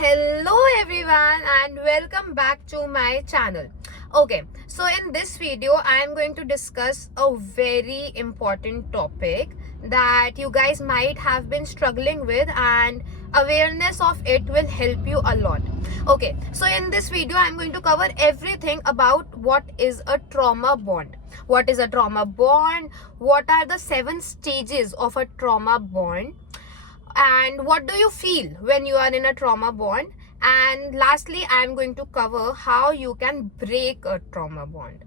Hello everyone and welcome back to my channel. Okay, so in this video I am going to discuss a very important topic that you guys might have been struggling with, and awareness of it will help you a lot. Okay, so in this video I am going to cover everything about what is a trauma bond. What is a trauma bond? What are the 7 stages of a trauma bond? And what do you feel when you are in a trauma bond? And lastly, I am going to cover how you can break a trauma bond,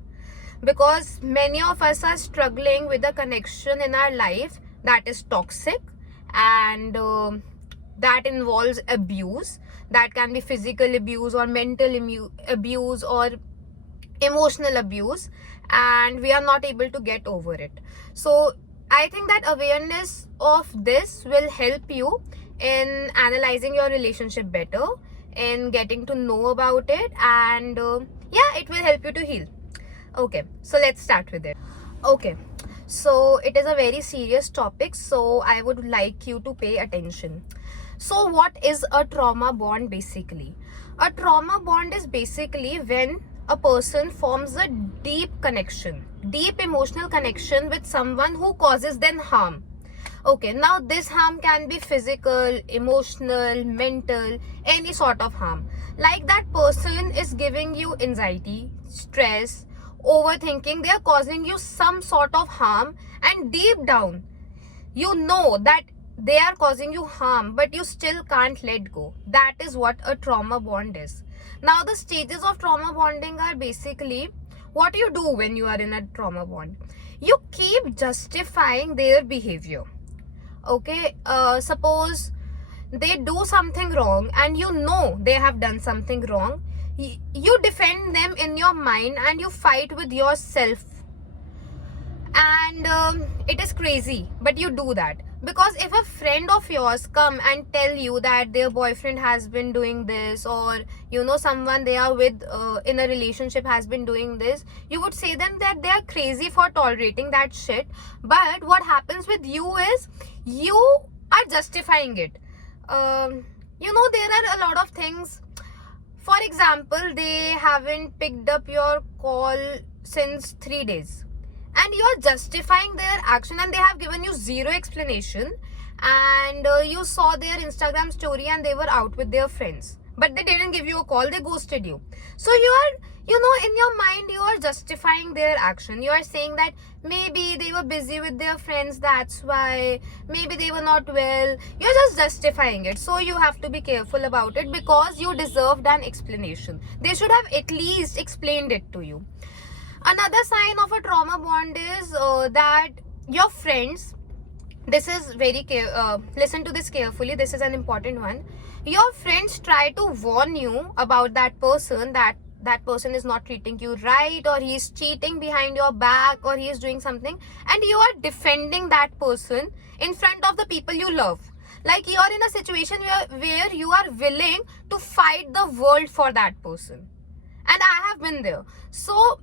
because many of us are struggling with a connection in our life that is toxic, and that involves abuse. That can be physical abuse or mental abuse or emotional abuse, and we are not able to get over it. So I think that awareness of this will help you in analyzing your relationship better, in getting to know about it, and yeah, it will help you to heal. Okay, so let's start with it. Okay, so it is a very serious topic, so I would like you to pay attention. So what is a trauma bond basically? A trauma bond is basically when a person forms a deep connection, deep emotional connection with someone who causes them harm. Okay, now this harm can be physical, emotional, mental, any sort of harm. Like that person is giving you anxiety, stress, overthinking, they are causing you some sort of harm, and deep down you know that they are causing you harm, but you still can't let go. That is what a trauma bond is. Now the stages of trauma bonding are basically what you do when you are in a trauma bond. You keep justifying their behavior. Okay, suppose they do something wrong and you know they have done something wrong, you defend them in your mind and you fight with yourself. And it is crazy, but you do that because if a friend of yours come and tell you that their boyfriend has been doing this, or someone they are with in a relationship has been doing this, you would say them that they are crazy for tolerating that shit. But what happens with you is you are justifying it. There are a lot of things. For example, they haven't picked up your call since 3 days, and you are justifying their action, and they have given you zero explanation, and you saw their Instagram story and they were out with their friends, but they didn't give you a call, they ghosted you. So you are, in your mind you are justifying their action. You are saying that maybe they were busy with their friends, that's why, maybe they were not well. You're just justifying it. So you have to be careful about it, because you deserved an explanation. They should have at least explained it to you. Another sign of a trauma bond is that your friends, this is very listen to this carefully, this is an important one. Your friends try to warn you about that person, that person is not treating you right, or he is cheating behind your back, or he is doing something, and you are defending that person in front of the people you love. Like you are in a situation where you are willing to fight the world for that person, and I have been there. So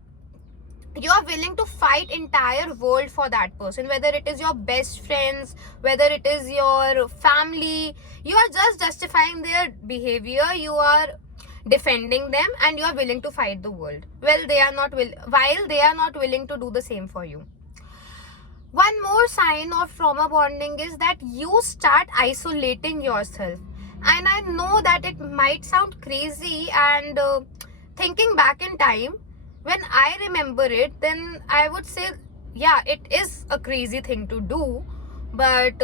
you are willing to fight entire world for that person, whether it is your best friends, whether it is your family. You are just justifying their behavior, you are defending them, and you are willing to fight the world. Well, they are not while they are not willing to do the same for you. One more sign of trauma bonding is that you start isolating yourself. And I know that it might sound crazy, and thinking back in time, when I remember it, then I would say, yeah, it is a crazy thing to do. But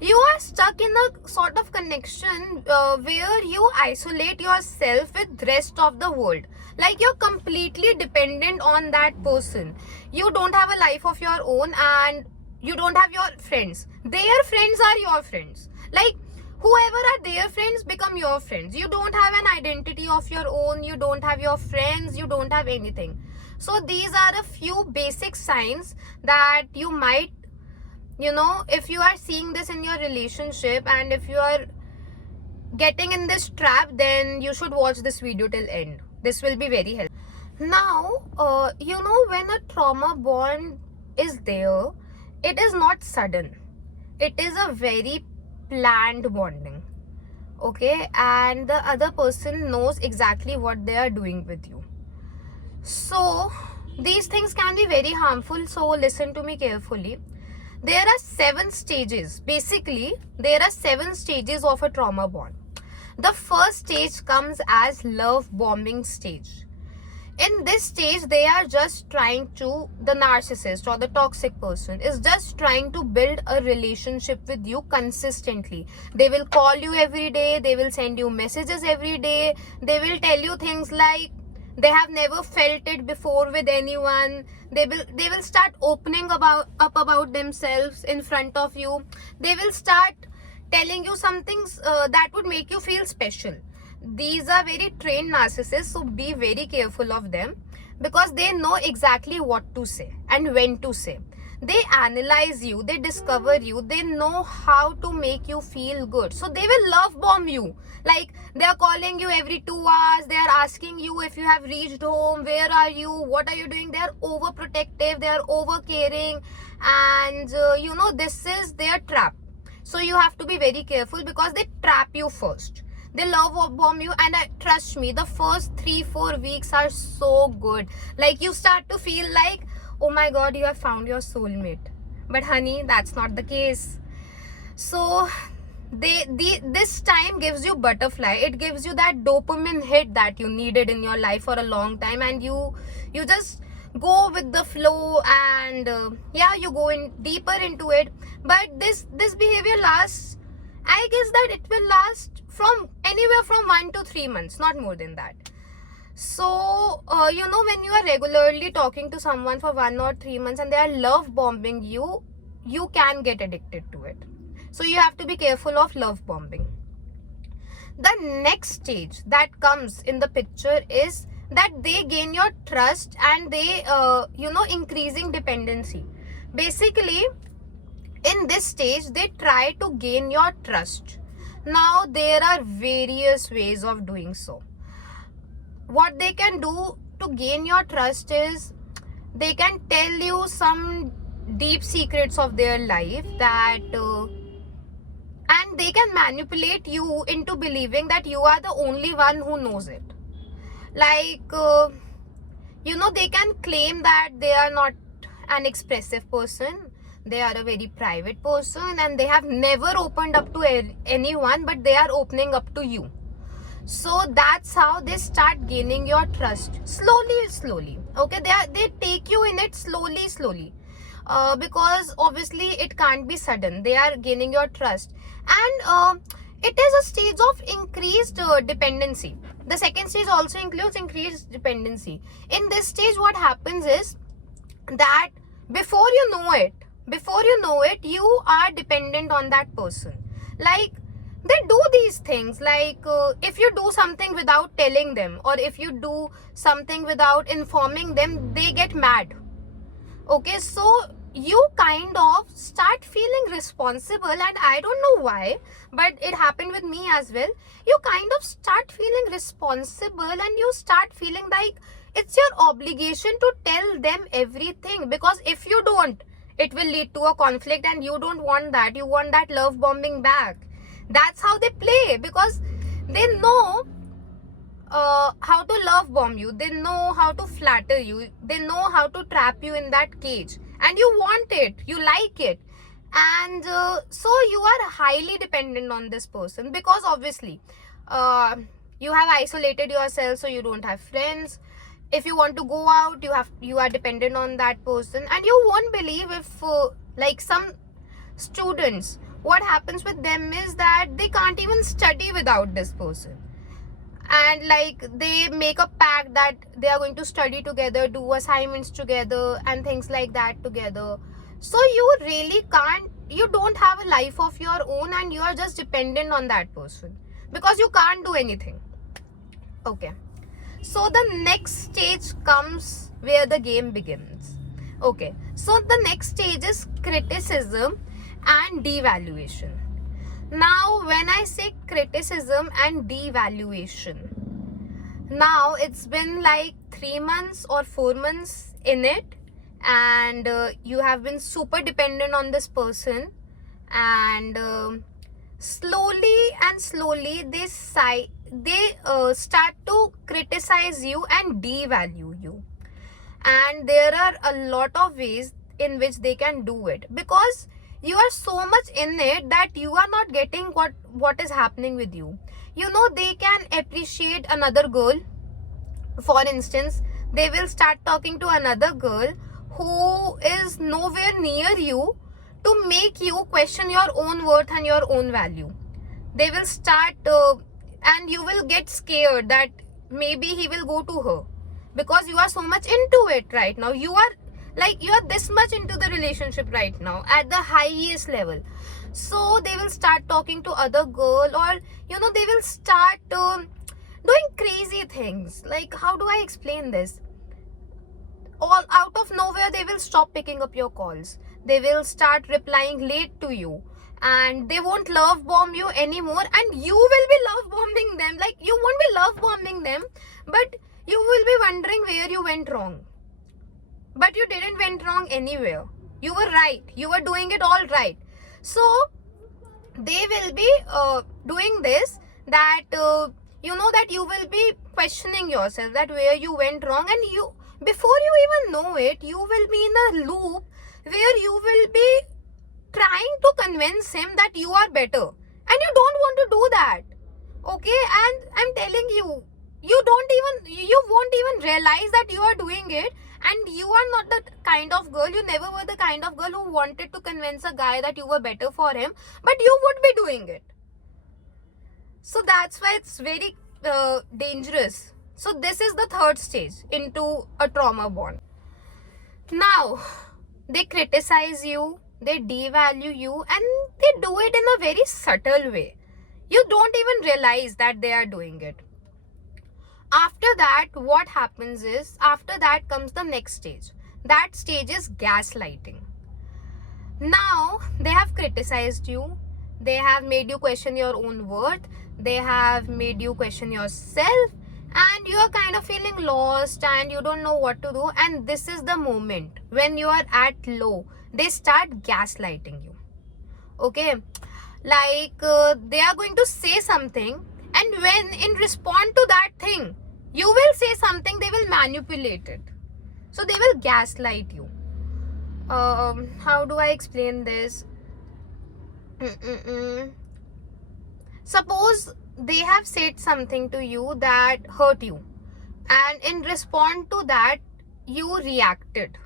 you are stuck in a sort of connection where you isolate yourself with the rest of the world. Like you're completely dependent on that person. You don't have a life of your own, and you don't have your friends. Their friends are your friends. Like whoever are their friends become your friends. You don't have an identity of your own. You don't have your friends. You don't have anything. So these are a few basic signs that you might, if you are seeing this in your relationship, and if you are getting in this trap, then you should watch this video till end. This will be very helpful. Now, when a trauma bond is there, it is not sudden. It is a very planned bonding. okay, and the other person knows exactly what they are doing with you. So these things can be very harmful, so listen to me carefully. There are 7 stages. Basically, there are 7 stages of a trauma bond. The first stage comes as love bombing stage. In this stage, they are just trying to, the narcissist or the toxic person is just trying to build a relationship with you consistently. They will call you every day, they will send you messages every day, they will tell you things like they have never felt it before with anyone. They will start opening about themselves in front of you. They will start telling you some things that would make you feel special. These are very trained narcissists, so be very careful of them, because they know exactly what to say and when to say. They analyze you, they discover you, they know how to make you feel good. So they will love bomb you. Like, they are calling you every 2 hours, they are asking you if you have reached home, where are you, what are you doing. They are overprotective, they are over caring, and this is their trap. So you have to be very careful, because they trap you first. They love bomb you, and trust me, the first 3-4 weeks are so good. Like, you start to feel like, oh my god, you have found your soulmate. But honey, that's not the case. So this time gives you butterfly. It gives you that dopamine hit that you needed in your life for a long time, and you just go with the flow, and you go in deeper into it. But this behavior lasts, I guess that it will last from anywhere from 1 to 3 months, not more than that. So when you are regularly talking to someone for 1 or 3 months and they are love bombing you, you can get addicted to it. So you have to be careful of love bombing. The next stage that comes in the picture is that they gain your trust, and they increasing dependency. Basically, in this stage, they try to gain your trust. Now, there are various ways of doing so. What they can do to gain your trust is they can tell you some deep secrets of their life, that and they can manipulate you into believing that you are the only one who knows it. Like, they can claim that they are not an expressive person, they are a very private person, and they have never opened up to anyone, but they are opening up to you. So that's how they start gaining your trust, slowly. Okay, they take you in it slowly, because obviously it can't be sudden. They are gaining your trust, and it is a stage of increased dependency. The second stage also includes increased dependency. In this stage, what happens is that before you know it, you are dependent on that person. Like, they do these things, like if you do something without telling them, or if you do something without informing them, they get mad. Okay, so you kind of start feeling responsible, and I don't know why, but it happened with me as well. You kind of start feeling responsible, and you start feeling like it's your obligation to tell them everything, because if you don't, it will lead to a conflict, and you don't want that. You want that love bombing back. That's how they play, because they know how to love bomb you. They know how to flatter you. They know how to trap you in that cage, and you want it, you like it, and so you are highly dependent on this person, because obviously you have isolated yourself, so you don't have friends. If you want to go out, you are dependent on that person. And you won't believe if like some students, what happens with them is that they can't even study without this person, and like they make a pact that they are going to study together, do assignments together, and things like that together. So you really can't, you don't have a life of your own, and you are just dependent on that person, because you can't do anything. Okay, so the next stage comes where the game begins. Okay, so the next stage is criticism and devaluation. Now, when I say criticism and devaluation, now it's been like 3 months or 4 months in it, and you have been super dependent on this person, and slowly they start to criticize you and devalue you. And there are a lot of ways in which they can do it, because you are so much in it that you are not getting what is happening with you. You know, they can appreciate another girl. For instance, they will start talking to another girl who is nowhere near you, to make you question your own worth and your own value. They will start and you will get scared that maybe he will go to her, because you are so much into it right now. You are this much into the relationship right now at the highest level. So they will start talking to other girl, or they will start doing crazy things. Like, how do I explain this? All out of nowhere, they will stop picking up your calls. They will start replying late to you, and they won't love bomb you anymore, and you will be love bombing them. Like, you won't be love bombing them, but you will be wondering where you went wrong. But you didn't went wrong anywhere. You were right. You were doing it all right. So they will be doing this, that that you will be questioning yourself, that where you went wrong, and you, before you even know it, you will be in a loop where you will be trying to convince him that you are better, and you don't want to do that. Okay, and I'm telling you, you won't even realize that you are doing it. And you are not the kind of girl, you never were the kind of girl who wanted to convince a guy that you were better for him, but you would be doing it. So that's why it's very dangerous. So this is the third stage into a trauma bond. Now, they criticize you, they devalue you, and they do it in a very subtle way. You don't even realize that they are doing it. After that, what happens is, after that comes the next stage. That stage is gaslighting. Now, they have criticized you, they have made you question your own worth, they have made you question yourself, and you are kind of feeling lost and you don't know what to do. And this is the moment when you are at low, they start gaslighting you. Okay, like they are going to say something, and when in response to that thing you will say something, they will manipulate it. So they will gaslight you. How do I explain this? Suppose they have said something to you that hurt you, and in response to that you reacted.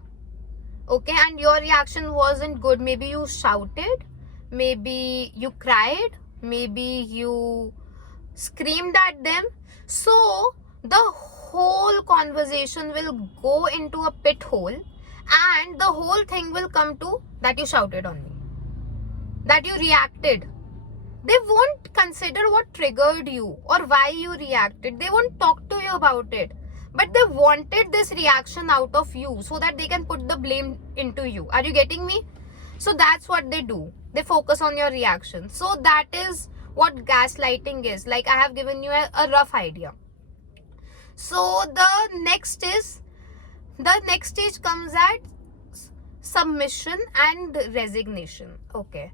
Okay, and your reaction wasn't good. Maybe you shouted, maybe you cried, maybe you screamed at them. So the whole conversation will go into a pit hole, and the whole thing will come to that you shouted on me, that you reacted. They won't consider what triggered you or why you reacted. They won't talk to you about it, but they wanted this reaction out of you so that they can put the blame into you. Are you getting me? So that's what they do. They focus on your reaction. So that is what gaslighting is. Like, I have given you a rough idea. So the next stage comes at submission and resignation. Okay,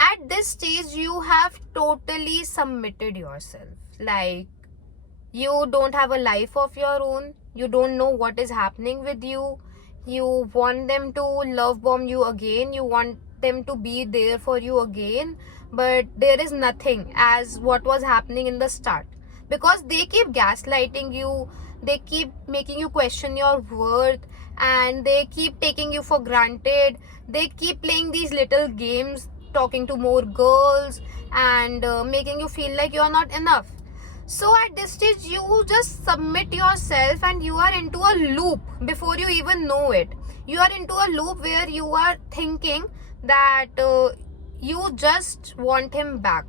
at this stage you have totally submitted yourself. Like, you don't have a life of your own, you don't know what is happening with you, you want them to love bomb you again, you want them to be there for you again, but there is nothing as what was happening in the start, because they keep gaslighting you, they keep making you question your worth, and they keep taking you for granted. They keep playing these little games, talking to more girls, and making you feel like you are not enough. So at this stage you just submit yourself, and you are into a loop before you even know it. You are into a loop where you are thinking that you just want him back,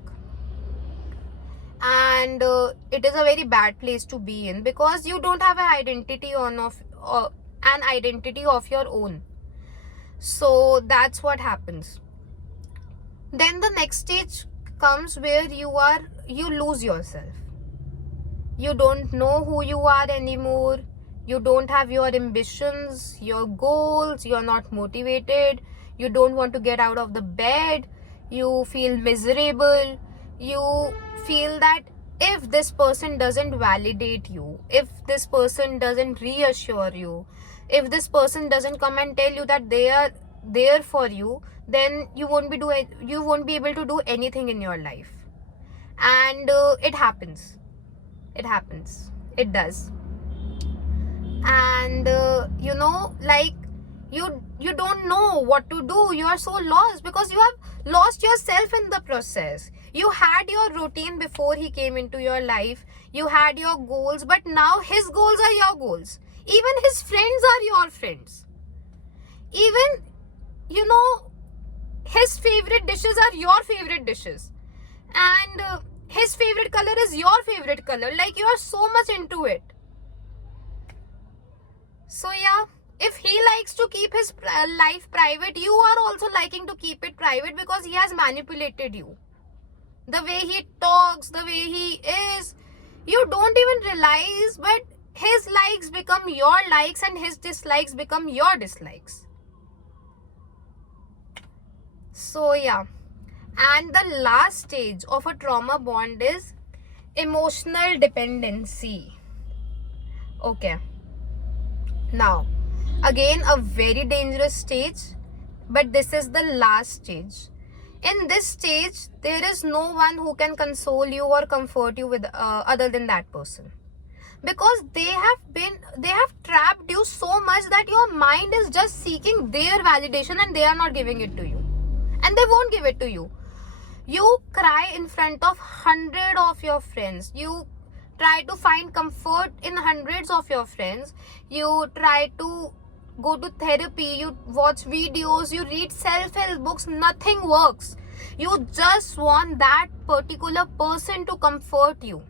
and it is a very bad place to be in, because you don't have an identity of your own. So that's what happens. Then the next stage comes where you lose yourself. You don't know who you are anymore. You don't have your ambitions, your goals. You're not motivated. You don't want to get out of the bed. You feel miserable. you feel that if this person doesn't validate you, if this person doesn't reassure you, if this person doesn't come and tell you that they are there for you, then you won't be able to do anything in your life. And it happens, it does. And like, you don't know what to do. You are so lost because you have lost yourself in the process. You had your routine before he came into your life, you had your goals, but now his goals are your goals. Even his friends are your friends. Even, his favorite dishes are your favorite dishes, and his favorite color is your favorite color. Like, you are so much into it. So yeah, if he likes to keep his life private, you are also liking to keep it private because he has manipulated you. The way he talks, the way he is, you don't even realize, but his likes become your likes and his dislikes become your dislikes. So yeah, and the last stage of a trauma bond is emotional dependency. Okay. Now, again, a very dangerous stage, but this is the last stage. In this stage, there is no one who can console you or comfort you with other than that person, because they have trapped you so much that your mind is just seeking their validation and they are not giving it to you, and they won't give it to you. You cry in front of 100 of your friends. You try to find comfort in hundreds of your friends. You try to go to therapy, you watch videos, you read self-help books. Nothing works. You just want that particular person to comfort you.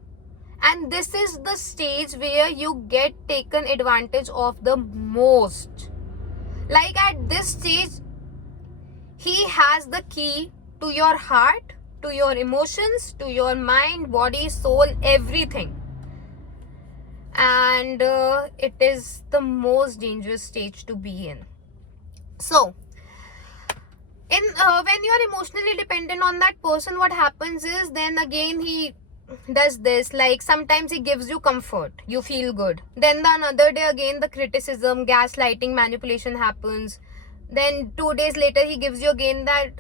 And this is the stage where you get taken advantage of the most. Like, at this stage, he has the key to your heart, to your emotions, to your mind, body, soul, everything. And it is the most dangerous stage to be in. So, when you are emotionally dependent on that person, what happens is, then again he does this. Like, sometimes he gives you comfort, you feel good, then the another day again the criticism, gaslighting, manipulation happens. Then 2 days later he gives you again that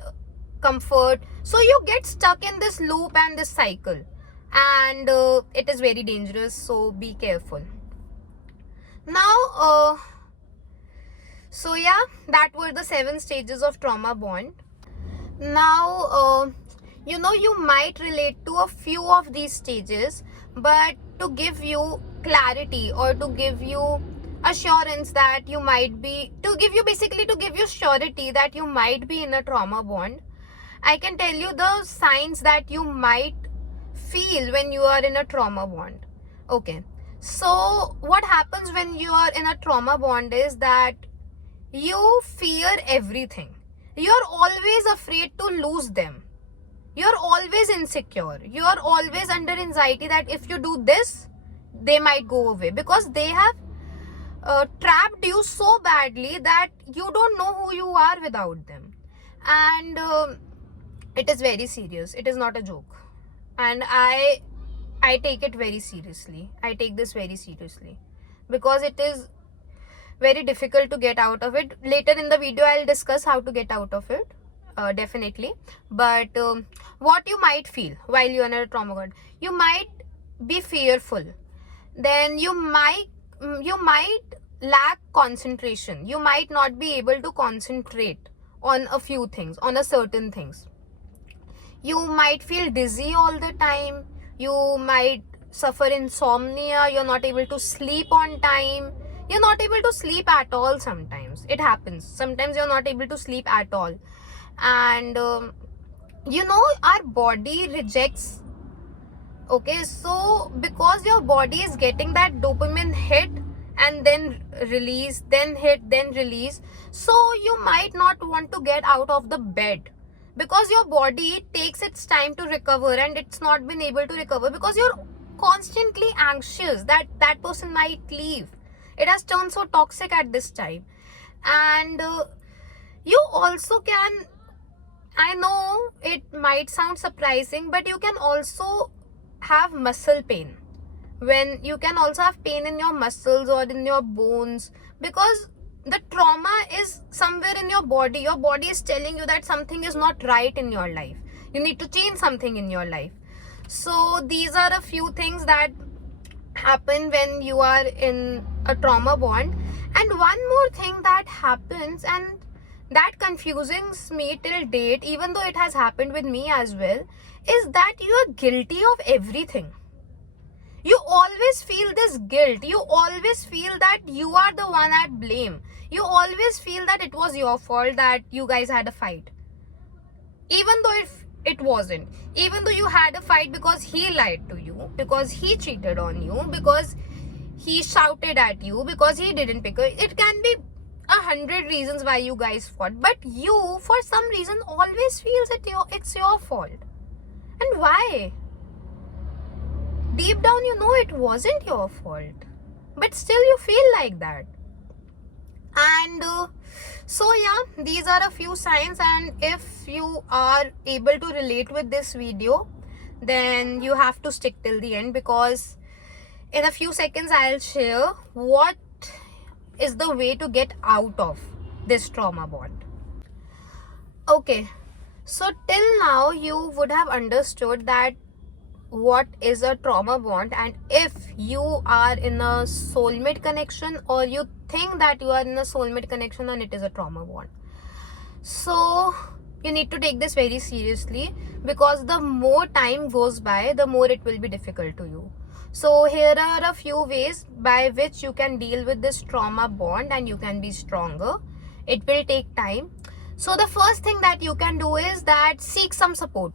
comfort. So you get stuck in this loop and this cycle, and it is very dangerous. So be careful. Now so yeah, that were the 7 stages of trauma bond. Now you might relate to a few of these stages, but to give you clarity, or to give you assurance that you might be, to give you surety that you might be in a trauma bond, I can tell you the signs that you might feel when you are in a trauma bond. Okay, so what happens when you are in a trauma bond is that you fear everything. You're always afraid to lose them. You're always insecure. You're always under anxiety that if you do this, they might go away, because they have trapped you so badly that you don't know who you are without them. And it is very serious. It is not a joke. And I take it very seriously. I take this very seriously, because it is very difficult to get out of it. Later in the video, I'll discuss how to get out of it, definitely. But what you might feel while you're in a trauma bond, you might be fearful. Then you might lack concentration. You might not be able to concentrate on a few things, on a certain things. You might feel dizzy all the time. You might suffer insomnia. You're not able to sleep on time. You're not able to sleep at all. Sometimes it happens. Sometimes you're not able to sleep at all. And our body rejects. Okay, so because your body is getting that dopamine hit and then release, then hit, then release, so you might not want to get out of the bed, because your body takes its time to recover, and it's not been able to recover because you're constantly anxious that that person might leave. It has turned so toxic at this time. And you also can I know it might sound surprising, but you can also have muscle pain. When you can also have pain in your muscles or in your bones, because the trauma is somewhere in your body. Your body is telling you that something is not right in your life. You need to change something in your life. So these are a few things that happen when you are in a trauma bond. And one more thing that happens, and that confuses me till date, even though it has happened with me as well, is that you are guilty of everything. You always feel this guilt. You always feel that you are the one at blame. You always feel that it was your fault that you guys had a fight, even though it wasn't. Even though you had a fight because he lied to you, because he cheated on you, because he shouted at you, because he didn't pick it. It can be 100 reasons why you guys fought, but you for some reason always feels it's your fault. And why? Deep down you know it wasn't your fault, but still you feel like that. And so yeah, these are a few signs, and if you are able to relate with this video, then you have to stick till the end, because in a few seconds I'll share what is the way to get out of this trauma bond. Okay, so till now you would have understood that what is a trauma bond, and if you are in a soulmate connection, or you think that you are in a soulmate connection and it is a trauma bond. So you need to take this very seriously, because the more time goes by, the more it will be difficult to you. So here are a few ways by which you can deal with this trauma bond and you can be stronger. It will take time. So the first thing that you can do is that seek some support.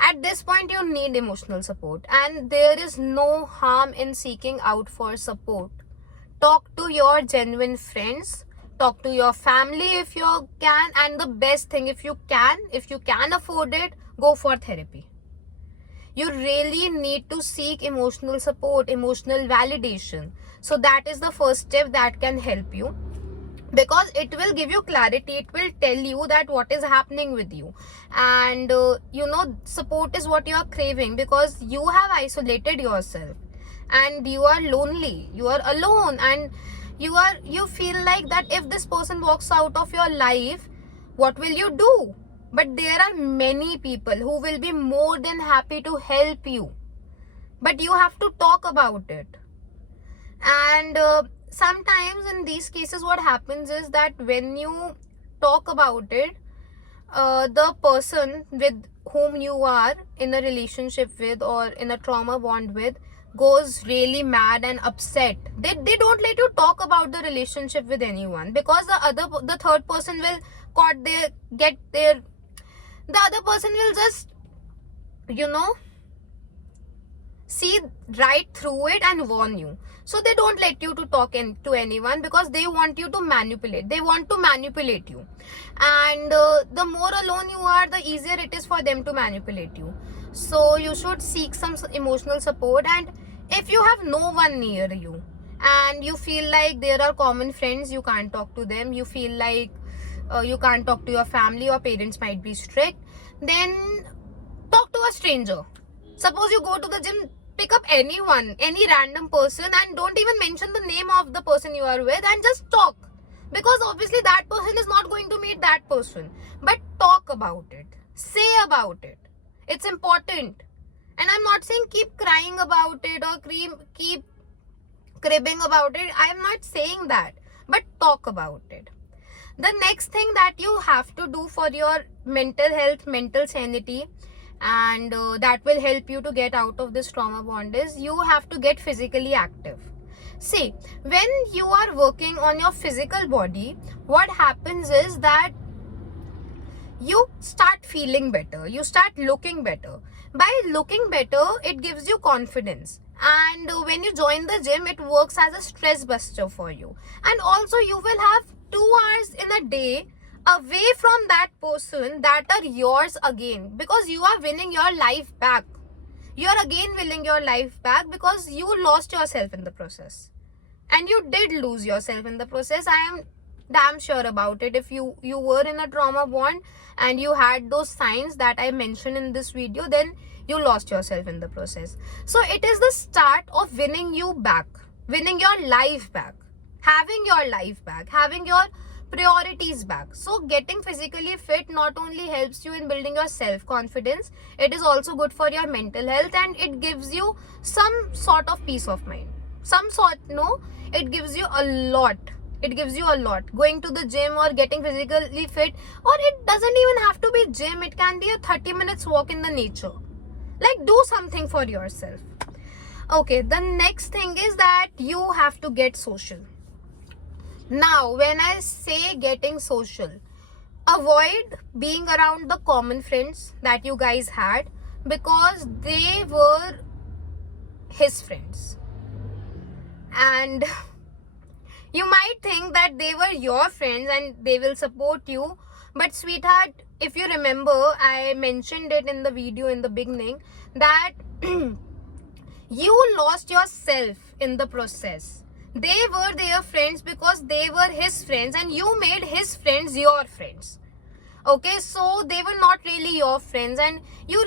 At this point, you need emotional support, and there is no harm in seeking out for support. Talk to your genuine friends, talk to your family if you can, and the best thing, if you can afford it, go for therapy. You really need to seek emotional support, emotional validation. So that is the first step that can help you, because it will give you clarity. It will tell you that what is happening with you, and support is what you are craving, because you have isolated yourself and you are lonely, you are alone, and you feel like that if this person walks out of your life, what will you do? But there are many people who will be more than happy to help you, but you have to talk about it. And sometimes in these cases what happens is that when you talk about it, the person with whom you are in a relationship with or in a trauma bond with goes really mad and upset. They don't let you talk about the relationship with anyone, because the third person will the other person will just see right through it and warn you. So they don't let you to talk to anyone, because they want you to manipulate. They want to manipulate you. And the more alone you are, the easier it is for them to manipulate you. So you should seek some emotional support. And if you have no one near you, and you feel like there are common friends, you can't talk to them, you feel like you can't talk to your family, your parents might be strict, then talk to a stranger. Suppose you go to the gym, pick up anyone, any random person, and don't even mention the name of the person you are with, and just talk. Because obviously that person is not going to meet that person. But talk about it. Say about it. It's important. And I'm not saying keep crying about it or keep cribbing about it. I'm not saying that. But talk about it. The next thing that you have to do for your mental health, mental sanity, and that will help you to get out of this trauma bond, is you have to get physically active. See, when you are working on your physical body, what happens is that you start feeling better, you start looking better. By looking better, it gives you confidence, and when you join the gym, it works as a stress buster for you. And also you will have 2 hours in a day away from that person that are yours again, because you are winning your life back. You are again winning your life back, because you lost yourself in the process, and you did lose yourself in the process. I am damn sure about it. If you were in a trauma bond and you had those signs that I mentioned in this video, then you lost yourself in the process. So it is the start of winning you back, winning your life back, having your life back, having your priorities back. So getting physically fit not only helps you in building your self-confidence, it is also good for your mental health, and it gives you some sort of peace of mind. It gives you a lot. It gives you a lot. Going to the gym or getting physically fit, or it doesn't even have to be gym, it can be a 30 minutes walk in the nature. Like, do something for yourself. Okay, the next thing is that you have to get social. Now, when I say getting social, avoid being around the common friends that you guys had, because they were his friends. And you might think that they were your friends and they will support you. But sweetheart, if you remember, I mentioned it in the video in the beginning, that you lost yourself in the process. They were their friends because they were his friends, and you made his friends your friends. Okay, so they were not really your friends, and you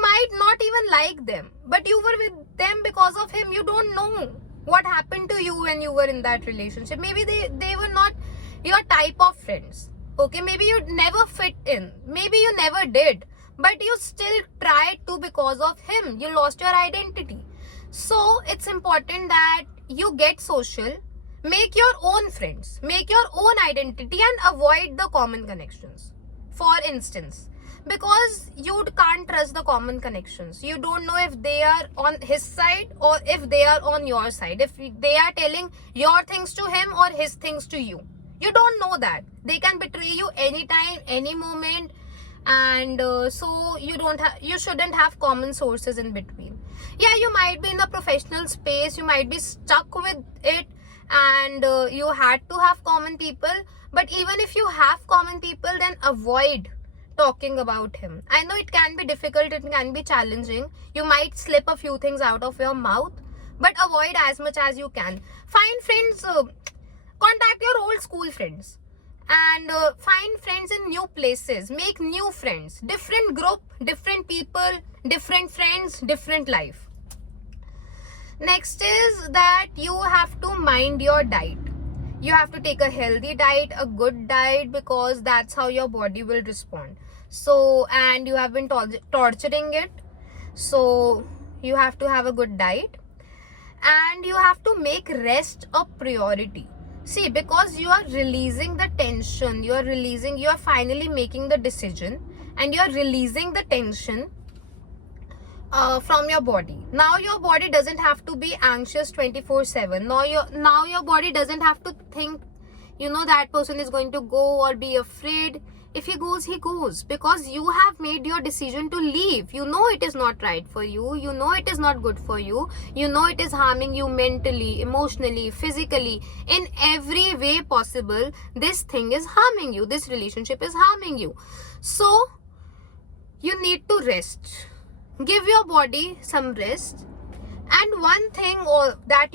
might not even like them, but you were with them because of him. You don't know what happened to you when you were in that relationship. Maybe they were not your type of friends. Okay, maybe you never fit in, maybe you never did, but you still tried to because of him. You lost your identity. So it's important that you get social, make your own friends, make your own identity, and avoid the common connections. For instance, because you can't trust the common connections. You don't know if they are on his side or if they are on your side. If they are telling your things to him or his things to you. You don't know that. They can betray you anytime, any moment. And so you shouldn't have common sources in between. Yeah, you might be in a professional space, you might be stuck with it, and you had to have common people. But even if you have common people, then avoid talking about him. I know it can be difficult, it can be challenging. You might slip a few things out of your mouth, but avoid as much as you can. Find friends, contact your old school friends, and find friends in new places. Make new friends, different group, different people, different friends, different life. Next is that you have to mind your diet. You have to take a healthy diet, a good diet, because that's how your body will respond. So, and you have been torturing it, so you have to have a good diet, and you have to make rest a priority. See, because you are releasing the tension, you are finally making the decision, and you are releasing the tension from your body. Now your body doesn't have to be anxious 24/7. Now your body doesn't have to think, that person is going to go, or be afraid. If he goes, he goes, because you have made your decision to leave. You know it is not right for you. You know it is not good for you. You know it is harming you mentally, emotionally, physically, in every way possible. This thing is harming you. This relationship is harming you. So you need to rest. Give your body some rest. And one thing that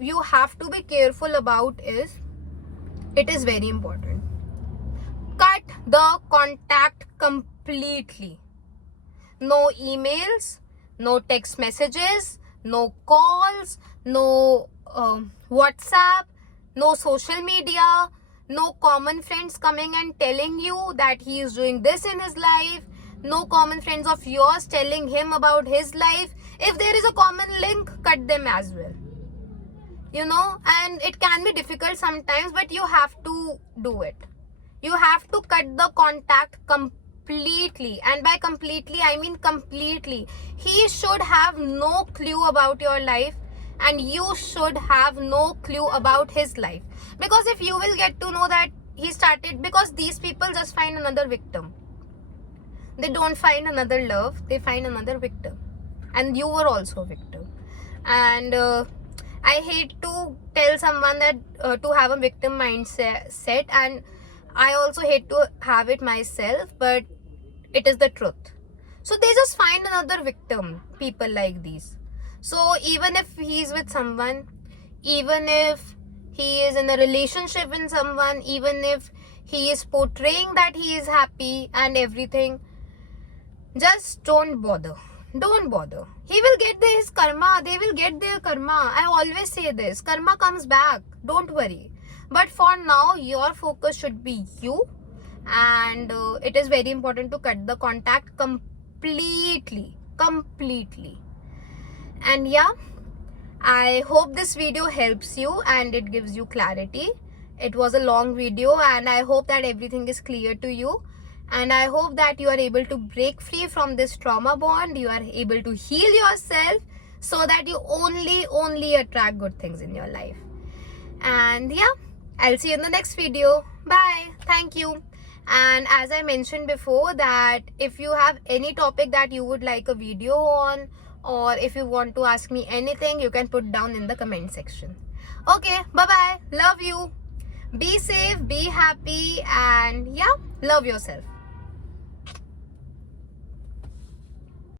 you have to be careful about is, it is very important. Cut the contact completely. No emails, no text messages, no calls, no WhatsApp, no social media, no common friends coming and telling you that he is doing this in his life, no common friends of yours telling him about his life. If there is a common link, cut them as well. And it can be difficult sometimes, but you have to do it. You have to cut the contact completely. And by completely, I mean completely. He should have no clue about your life, and you should have no clue about his life. Because if you will get to know that he started, because these people just find another victim. They don't find another love, they find another victim. And you were also a victim. And I hate to tell someone that to have a victim mindset, and I also hate to have it myself, but it is the truth. So they just find another victim, people like these. So even if he's with someone, even if he is in a relationship with someone, even if he is portraying that he is happy and everything, just don't bother. Don't bother. He will get his karma. They will get their karma. I always say this. Karma comes back. Don't worry. But for now, your focus should be you. And it is very important to cut the contact completely. Completely. And yeah, I hope this video helps you and it gives you clarity. It was a long video and I hope that everything is clear to you. And I hope that you are able to break free from this trauma bond. You are able to heal yourself so that you only attract good things in your life. And yeah, I'll see you in the next video. Bye. Thank you. And as I mentioned before, that if you have any topic that you would like a video on, or if you want to ask me anything, you can put down in the comment section. Okay, bye-bye. Love you. Be safe, be happy, and yeah, love yourself.